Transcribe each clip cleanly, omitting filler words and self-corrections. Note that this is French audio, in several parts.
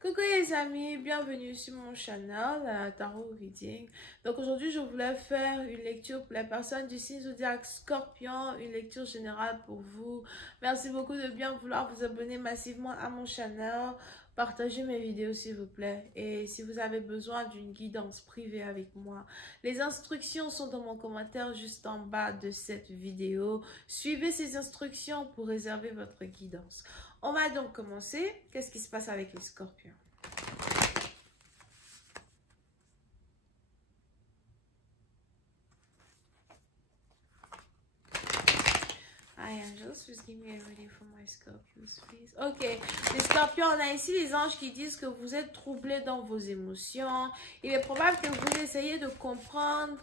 Coucou les amis, bienvenue sur mon channel Tarot Reading. Donc aujourd'hui je voulais faire une lecture pour les personnes du signe zodiaque Scorpion, une lecture générale pour vous. Merci beaucoup de bien vouloir vous abonner massivement à mon channel. Partagez mes vidéos s'il vous plaît. Et si vous avez besoin d'une guidance privée avec moi, les instructions sont dans mon commentaire juste en bas de cette vidéo. Suivez ces instructions pour réserver votre guidance. On va donc commencer. Qu'est-ce qui se passe avec les scorpions? Hi angels, please give me a reading for my Scorpios, please. Ok, les scorpions, on a ici les anges qui disent que vous êtes troublés dans vos émotions. Il est probable que vous essayez de comprendre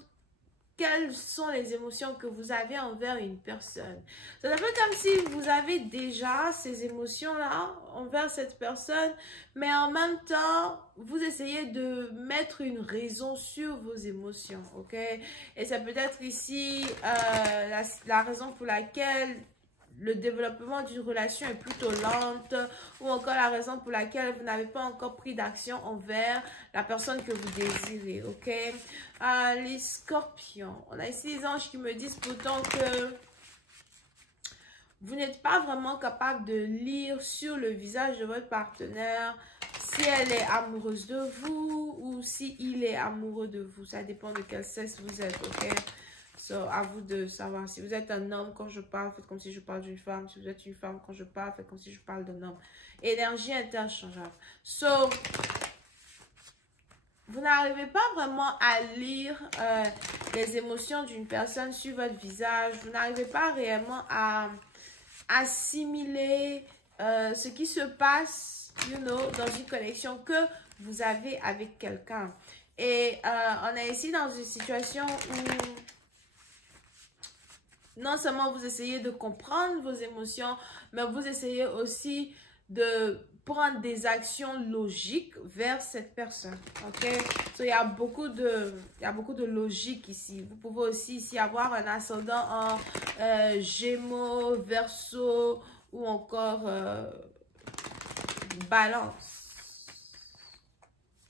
quelles sont les émotions que vous avez envers une personne. C'est un peu comme si vous avez déjà ces émotions-là envers cette personne, mais en même temps, vous essayez de mettre une raison sur vos émotions, ok? Et ça peut être ici la raison pour laquelle le développement d'une relation est plutôt lente ou encore la raison pour laquelle vous n'avez pas encore pris d'action envers la personne que vous désirez, ok? Les scorpions, on a ici les anges qui me disent pourtant que vous n'êtes pas vraiment capable de lire sur le visage de votre partenaire si elle est amoureuse de vous ou si il est amoureux de vous. Ça dépend de quel sexe vous êtes, ok? So, à vous de savoir. Si vous êtes un homme, quand je parle, faites comme si je parle d'une femme. Si vous êtes une femme, quand je parle, faites comme si je parle d'un homme. Énergie interchangeable. So, vous n'arrivez pas vraiment à lire les émotions d'une personne sur votre visage. Vous n'arrivez pas réellement à assimiler ce qui se passe, dans une connexion que vous avez avec quelqu'un. Et on est ici dans une situation où non seulement vous essayez de comprendre vos émotions, mais vous essayez aussi de prendre des actions logiques vers cette personne. Ok? So, il y a beaucoup de logique ici. Vous pouvez aussi ici avoir un ascendant en Gémeaux, Verseau ou encore Balance.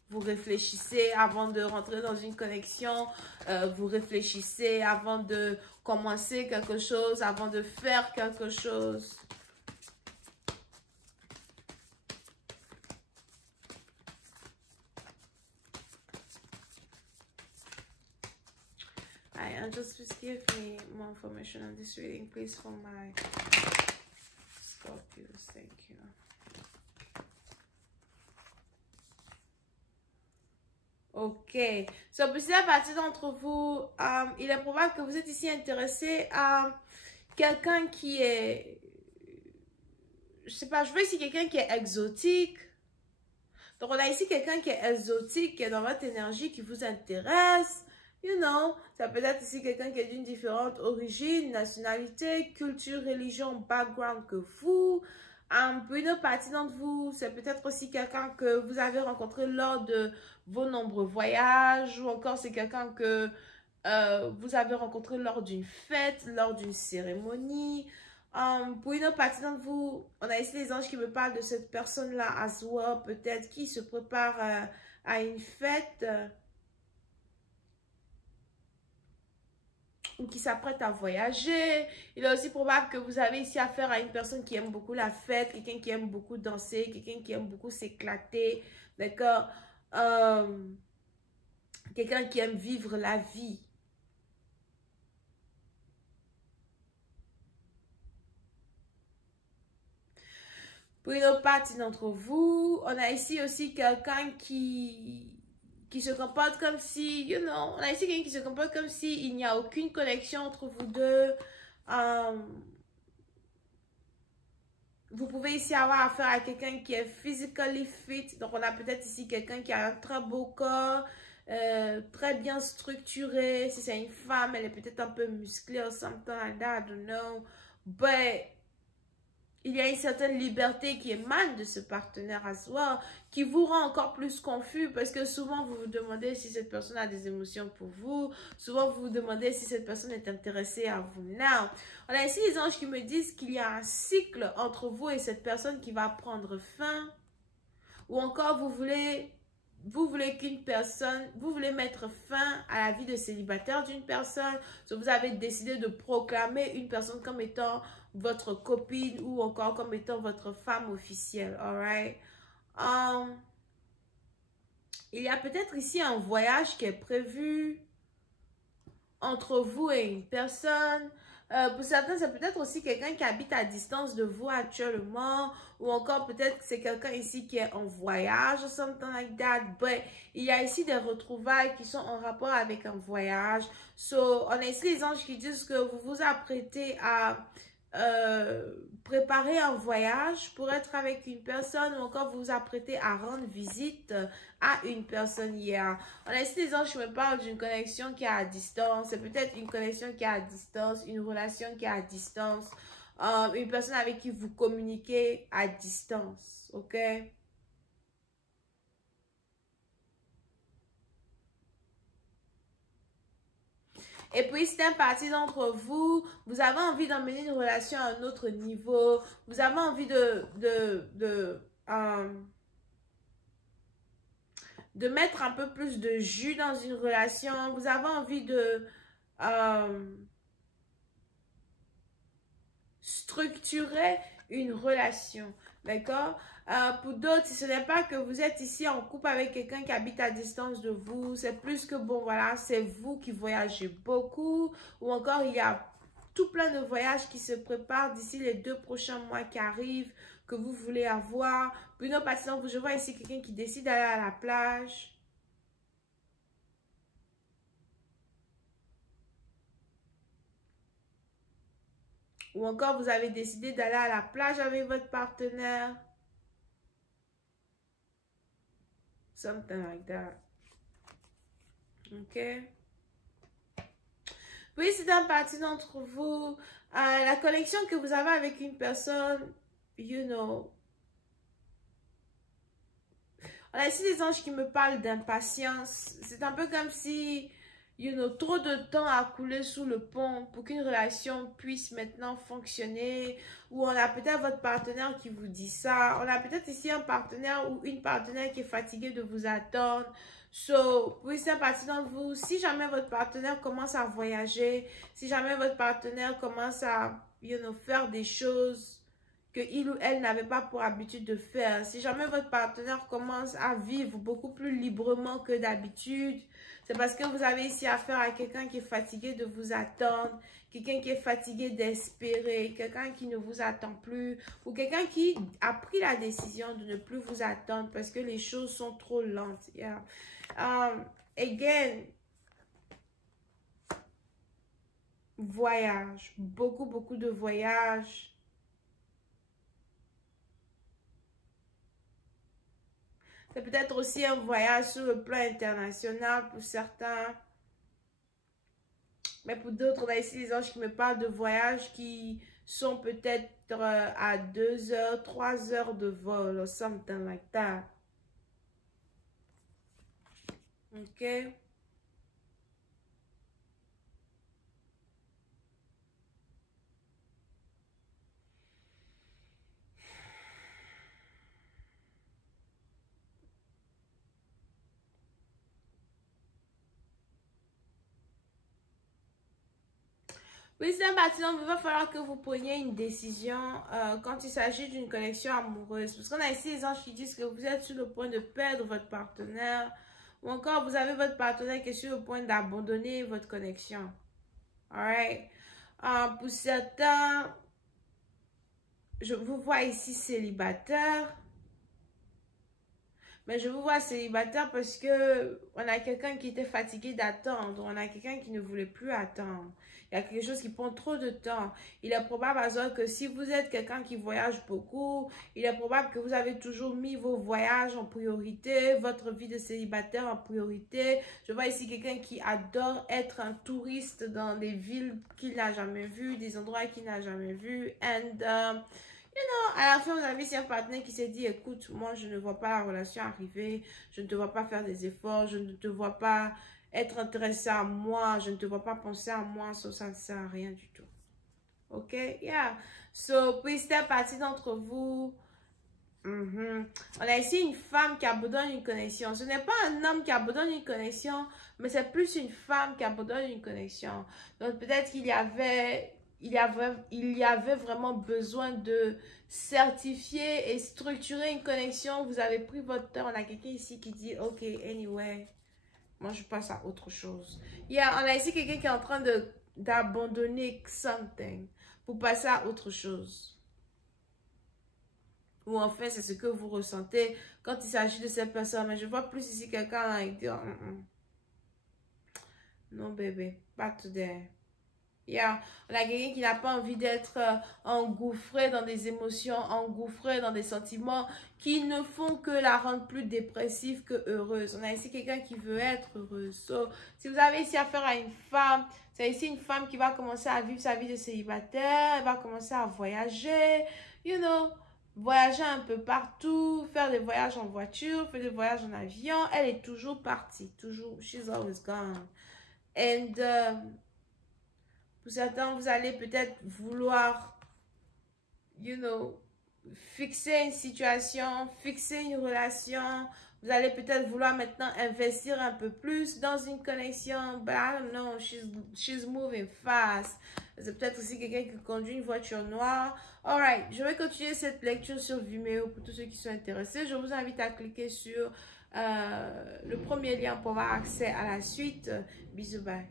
Vous réfléchissez avant de rentrer dans une connexion. Vous réfléchissez avant de commencer quelque chose, avant de faire quelque chose. Hi, angels, please give me more information on this reading, please, for my Scorpios. Thank you. Ok, so, plusieurs partie d'entre vous, il est probable que vous êtes ici intéressé à quelqu'un qui est, je sais pas, je veux ici quelqu'un qui est exotique. Donc, on a ici quelqu'un qui est exotique, qui est dans votre énergie, qui vous intéresse. Ça peut être ici quelqu'un qui est d'une différente origine, nationalité, culture, religion, background que vous. Pour une autre partie d'entre vous, c'est peut-être aussi quelqu'un que vous avez rencontré lors de vos nombreux voyages ou encore c'est quelqu'un que vous avez rencontré lors d'une fête, lors d'une cérémonie. Pour une autre partie d'entre vous, on a ici les anges qui me parlent de cette personne-là, as well, peut-être qui se prépare à une fête ou qui s'apprête à voyager. Il est aussi probable que vous avez ici affaire à une personne qui aime beaucoup la fête, quelqu'un qui aime beaucoup danser, quelqu'un qui aime beaucoup s'éclater, d'accord? Quelqu'un qui aime vivre la vie. Pour une autre partie d'entre vous, on a ici aussi quelqu'un qui se comporte comme si, on a ici quelqu'un qui se comporte comme si il n'y a aucune connexion entre vous deux. Vous pouvez ici avoir affaire à quelqu'un qui est physically fit. Donc, on a peut-être ici quelqu'un qui a un très beau corps, très bien structuré. Si c'est une femme, elle est peut-être un peu musclée or something like that, I don't know. But il y a une certaine liberté qui émane de ce partenaire à soi, qui vous rend encore plus confus parce que souvent vous vous demandez si cette personne a des émotions pour vous. Souvent vous vous demandez si cette personne est intéressée à vous. Now, on a ici les anges qui me disent qu'il y a un cycle entre vous et cette personne qui va prendre fin. Ou encore, vous voulez qu'une personne, vous voulez mettre fin à la vie de célibataire d'une personne. So, vous avez décidé de proclamer une personne comme étant votre copine ou encore comme étant votre femme officielle. Alright? Il y a peut-être ici un voyage qui est prévu entre vous et une personne. Pour certains, c'est peut-être aussi quelqu'un qui habite à distance de vous actuellement. Ou encore peut-être que c'est quelqu'un ici qui est en voyage ou something like that. But il y a ici des retrouvailles qui sont en rapport avec un voyage. So, on a ici les anges qui disent que vous vous apprêtez à préparer un voyage pour être avec une personne ou encore vous vous apprêtez à rendre visite à une personne hier. On a ici des anges qui me parlent d'une connexion qui est à distance. C'est peut-être une connexion qui est à distance, une relation qui est à distance, une personne avec qui vous communiquez à distance, ok? Et puis, c'est un parti d'entre vous, vous avez envie d'emmener une relation à un autre niveau, vous avez envie de mettre un peu plus de jus dans une relation, vous avez envie de structurer une relation, d'accord? Pour d'autres, ce n'est pas que vous êtes ici en couple avec quelqu'un qui habite à distance de vous, c'est plus que, bon, voilà, c'est vous qui voyagez beaucoup, ou encore il y a tout plein de voyages qui se préparent d'ici les 2 prochains mois qui arrivent, que vous voulez avoir. Puis non, par exemple, je vois ici quelqu'un qui décide d'aller à la plage. Ou encore, vous avez décidé d'aller à la plage avec votre partenaire. Something like that. Ok. Oui, c'est un parti d'entre vous. La connexion que vous avez avec une personne, you know. On a ici des anges qui me parlent d'impatience. C'est un peu comme si, you know, trop de temps a coulé sous le pont pour qu'une relation puisse maintenant fonctionner. Ou on a peut-être votre partenaire qui vous dit ça. On a peut-être ici un partenaire ou une partenaire qui est fatiguée de vous attendre. So, oui, c'est parti d'entre vous. Si jamais votre partenaire commence à voyager, si jamais votre partenaire commence à, you know, faire des choses que il ou elle n'avait pas pour habitude de faire, si jamais votre partenaire commence à vivre beaucoup plus librement que d'habitude, c'est parce que vous avez ici affaire à quelqu'un qui est fatigué de vous attendre, quelqu'un qui est fatigué d'espérer, quelqu'un qui ne vous attend plus, ou quelqu'un qui a pris la décision de ne plus vous attendre parce que les choses sont trop lentes. Yeah. Again, voyage, beaucoup de voyages. C'est peut-être aussi un voyage sur le plan international pour certains. Mais pour d'autres, on a ici les anges qui me parlent de voyages qui sont peut-être à 2 heures, 3 heures de vol, or something like that. Ok? Oui, c'est un bâtiment, il va falloir que vous preniez une décision quand il s'agit d'une connexion amoureuse. Parce qu'on a ici les anges qui disent que vous êtes sur le point de perdre votre partenaire. Ou encore, vous avez votre partenaire qui est sur le point d'abandonner votre connexion. Alright? Pour certains, je vous vois ici célibataire. Mais je vous vois célibataire parce que on a quelqu'un qui était fatigué d'attendre. On a quelqu'un qui ne voulait plus attendre. Il y a quelque chose qui prend trop de temps. Il est probable que si vous êtes quelqu'un qui voyage beaucoup, il est probable que vous avez toujours mis vos voyages en priorité, votre vie de célibataire en priorité. Je vois ici quelqu'un qui adore être un touriste dans des villes qu'il n'a jamais vues, des endroits qu'il n'a jamais vus. And à la fin, vous avez ici un partenaire qui s'est dit, écoute, moi, je ne vois pas la relation arriver, je ne te vois pas faire des efforts, je ne te vois pas être intéressé à moi, je ne te vois pas penser à moi, ça ne sert à rien du tout. Ok? Yeah. So, puis, c'est partie d'entre vous. Mhm. On a ici une femme qui abandonne une connexion. Ce n'est pas un homme qui abandonne une connexion, mais c'est plus une femme qui abandonne une connexion. Donc peut-être qu'il y avait vraiment besoin de certifier et structurer une connexion. Vous avez pris votre temps. On a quelqu'un ici qui dit, OK, anyway, moi je passe à autre chose. On a ici quelqu'un qui est en train d'abandonner something pour passer à autre chose. Ou en fait, c'est ce que vous ressentez quand il s'agit de cette personne. Mais je vois plus ici quelqu'un là qui dit, non bébé, back to there. On a quelqu'un qui n'a pas envie d'être engouffré dans des émotions, engouffré dans des sentiments qui ne font que la rendre plus dépressive que heureuse. On a ici quelqu'un qui veut être heureuse. So, si vous avez ici affaire à une femme, c'est ici une femme qui va commencer à vivre sa vie de célibataire, elle va commencer à voyager, voyager un peu partout, faire des voyages en voiture, faire des voyages en avion. Elle est toujours partie, toujours, she's always gone. And pour certains, vous allez peut-être vouloir, fixer une situation, fixer une relation. Vous allez peut-être vouloir maintenant investir un peu plus dans une connexion. But I don't know, she's moving fast. C'est peut-être aussi quelqu'un qui conduit une voiture noire. Alright, je vais continuer cette lecture sur Vimeo pour tous ceux qui sont intéressés. Je vous invite à cliquer sur le premier lien pour avoir accès à la suite. Bisous, bye.